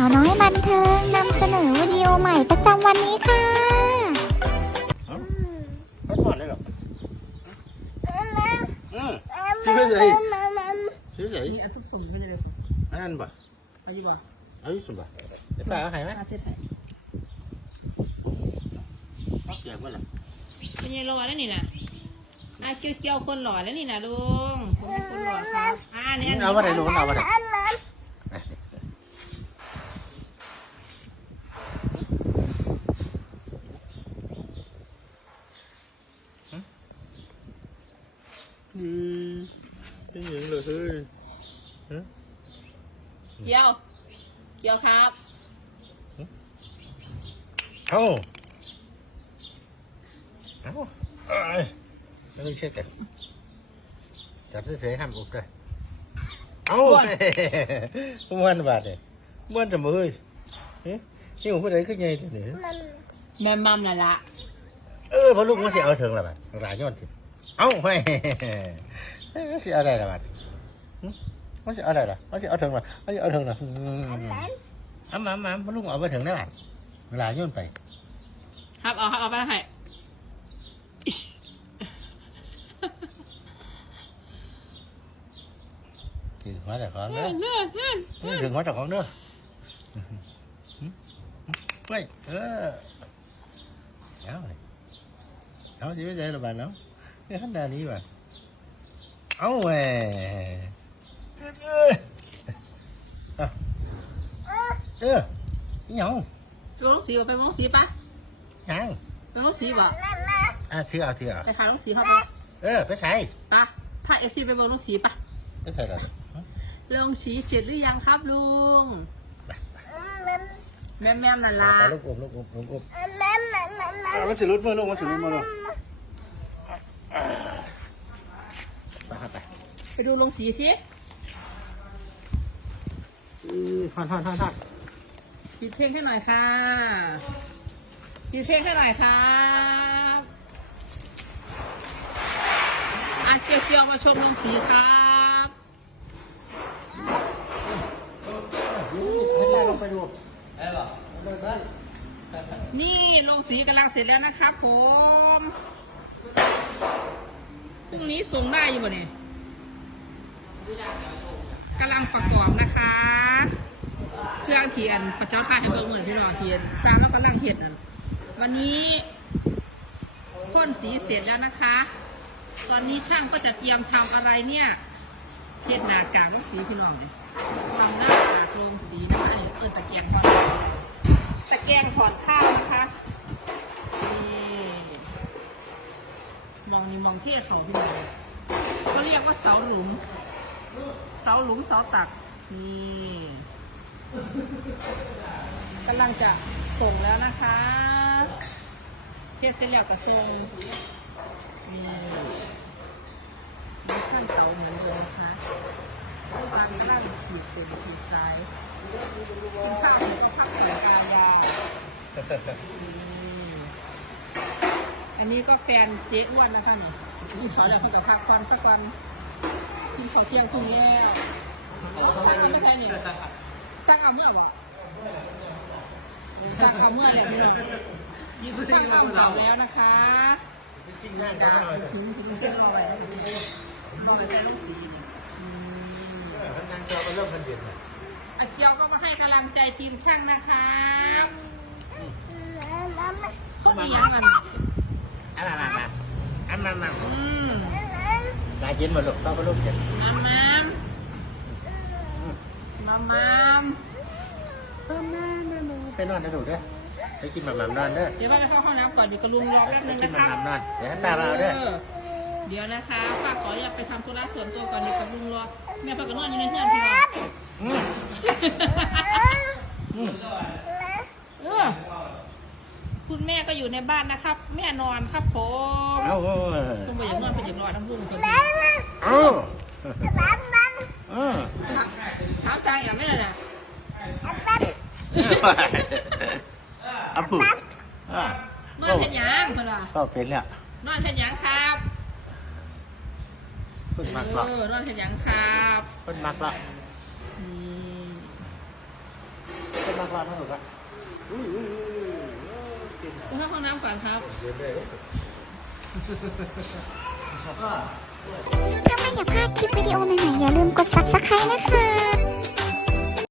าวน้อยบันเทิงนำเสนอวิดีโอใหม่ประจำวันนี้ค่ะไม่ถอดเลยเหรออืมชื่ออะไรชื่ออะไรนี่เอาทุกส่งไปเลยอันนั้นบ่ไปดีกว่าเอาอยู่สุดบ่จะใส่เอาให้ไหมอาเสร็จไหมเอาเกี่ยวไว้ละเป็นยังรอแล้วนี่นะอะเกี่ยวเกี่ยวคนหล่อแล้วนี่นะลุงผมเป็นคนหล่อครับอ่าเนี่ยเอาไว้ไหนลูกเอาไว้ไหน อืมเป็นยังเลยเฮ้ยเกี่ยว เกี่ยวครับ เอ้าเอ้าเอ้ยไม่ต้องเช็ดกันจับเฉยๆห้ามอุบด้วยเอ้าม้วนบาดเลยม้วนจะมือเฮ้ยนี่ผมพูดอะไรขึ้นไงจะเนี่ยแม่มัมน่ะละเออพอลูกมันสิเอาถึงและบาดหลายย้อนสิ เอ้าไม่มันสิเอาอะไรละบาดหึมันสิเอาอะไรล่ะมันสิเอาถึงละมันสิเอาถึงละอืมอ้ำอ้ำอ้ำพอลูก เอาไปถึงได้บาดเวลาย้อนไปครับเอาครับเอาไปให้กินหัวแต่ของเลื่เด้ออนเลื่อนเลื่อนนี่ถึงหัวแต่ของเด้อไม่เออเอาเลยเอาจะไม่ใจละบาดเนาะนี่ขั้นตอนนี้บาดเอาแหวเออเออเออยังไปลงสีบ่ไปลงสีปะยังไปลงสีบ่อะเถื่อเอาเถื่อไปถ่ายลงสีเขาปะเออไปใส่ปะพาเอฟซีไปเบิ่งลงสีปะไปใส่ละลงสีเสร็จหรือยังครับลุงแม่แม่น่ะละไปลูกอมลูกอมลูกอมมันสิรุดมือลูกมันสิรุดมือลูกไปครับไป ไปดูลงสีสิทอนทอนทอนทอนปิดเพลงให้หน่อยค่ะปิดเพลงให้หน่อยครับอะเกี่ยวเกี่ยวมาชมลงสีครับลงไปดูนี่ลงสีกำลังเสร็จแล้วนะครับผม พรุ่งนี้ส่งได้อยู่บ่เนี่ย กำลังประกอบนะคะ เครื่องเทียนประเจ้าท่าให้เบิ่งเหมือนพี่น้องเทียนสร้างแล้วกำลังเทียนวันนี้พ่นสีเสร็จแล้วนะคะ ตอนนี้ช่างก็จะเตรียมทำอะไรเนี่ยเทียนหนากางลงสีพี่น้องเลยทำหน้ากากลงสีนะไอ้เอินตะเกียงทอดตะเกียงถอดข้าวนะคะมองนี่มองเท่เขาพี่น้องเขาเรียกว่าเสาหลุม เสาหลุมเสาตัก นี่กำลังจะส่งแล้วนะคะเทศเสร็จแล้วก็ส่งนี่มีช่างเสาเหมือนเดิมนะคะสร้างร่างขีดเป็นขีดซ้ายกินข้าวผมก็พักผ่อนกลางยาวอันนี้ก็แฟนเจ๊อ้วนนะคะนี่นี่ขอเดี๋ยวเขาจะพักผ่อนสักวัน กินข้าวเที่ยงพรุ่งนี้แล้วสั่งเอาไม่ใช่นี่สั่งเอาเมื่อบ่สั่งเอาเมื่อเดี๋ยวนี้สั่งเอาเสาแล้วนะคะสิ่งแรกก็เอาเลยถึงถึงเส้นรอยพนันจอก็เริ่มพันเดียนเลยอาเกียวก็มาให้กำลังใจทีมช่างนะคะเขาดีอย่างนั้นอันนั้นมาอันนั้นมา อืม ลาย เย็นมาลูกต้องมาลูกเย็นมามามมามามไปนอนได้ดูเด้อไปกินหมามนอนเด้อเดี๋ยวไปเข้าห้องน้ำก่อนเดี๋ยวกระลุมรอแป๊บไปนึงกินนะหคะมามนอนเดี๋ยวให้ตาเราเด้อเออเดี๋ยวนะคะป้าขออยากไปทำธุระส่วนตัวก่อนเดี๋ยวกระลุมรอแม่พักกันนอนอยู่ในเฮือนพี่น้องเออ คุณแม่ก็อยู่ในบ้านนะครับ แม่นอนครับผมเอาคุณไปอย่างนอนไปอย่างรอทั้งพุ่งคนเอาเออถามสางอย่างไม่เลยนะอับปุ๊บอ่านอนเทนยังคนละก็เป็นเนี่ยนอนเทนยังครับคนมักเอละอนอนเทนยังครับคนมักละนี่คนพลาดเท่าไหร่ละ คุณเข้าห้องน้ำก่อนครับถ้าไม่อยากพลาดคลิปวิดีโอใหม่ๆอย่าลืมกด subscribe นะคะ